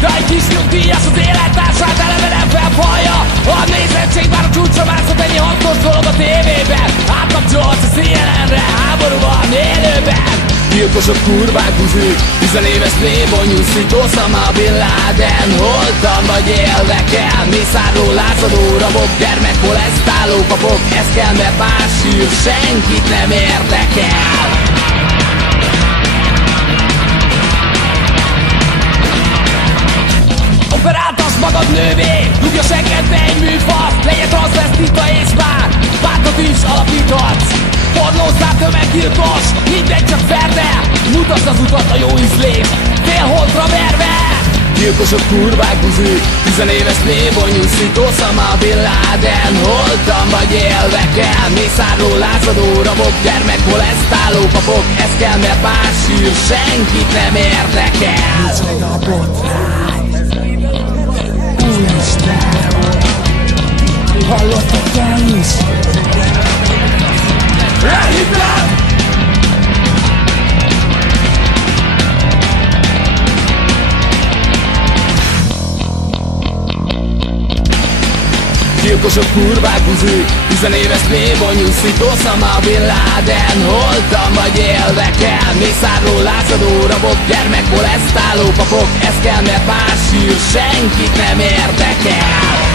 De egy kis nyugdíjas az élettársát eleve nem felfalja. A nézettség már a csúcsra mászott, ennyi hasznos dolog a tévében. Átkapcsolsz a CNN-re, háború van élőben. Gyilkosok, kurvák, buzik, 10 éves playboy nyuszít, Osama Bin Laden. Holtan vagy élve kell, mészárló, lázadó rabok, gyermek, molesztáló papok. Ez kell, mert más sír, senkit nem érdekel. Operáltass magad nővé, rúgja seggedbe egy műfaszt. Legyen transzvesztita és már pártot is alapíthatsz. Pornózzál tömeggyilkos, mindegy csak ferde. Mutasd az utat a jó ízlés, félholtra verve. Gyilkosok, kurvák, buzik, 10 éves playboy nyuszít, Osama Bin Laden. Holtan vagy élve kell, mészárló, lázadó rabok, gyermek, molesztáló papok. Ez kell, mert más sír, senkit nem érdekel. Micsoda botrány, úristen, hallottad te is? Elhittem! Gyilkosok, kurvák, buzik, 10 éves playboy nyuszít, Osama Bin Laden. Holtan vagy élve kell, mészárló, lázadó rabok, gyermek, molesztáló papok. Ez kell, mert más sír, senkit nem érdekel.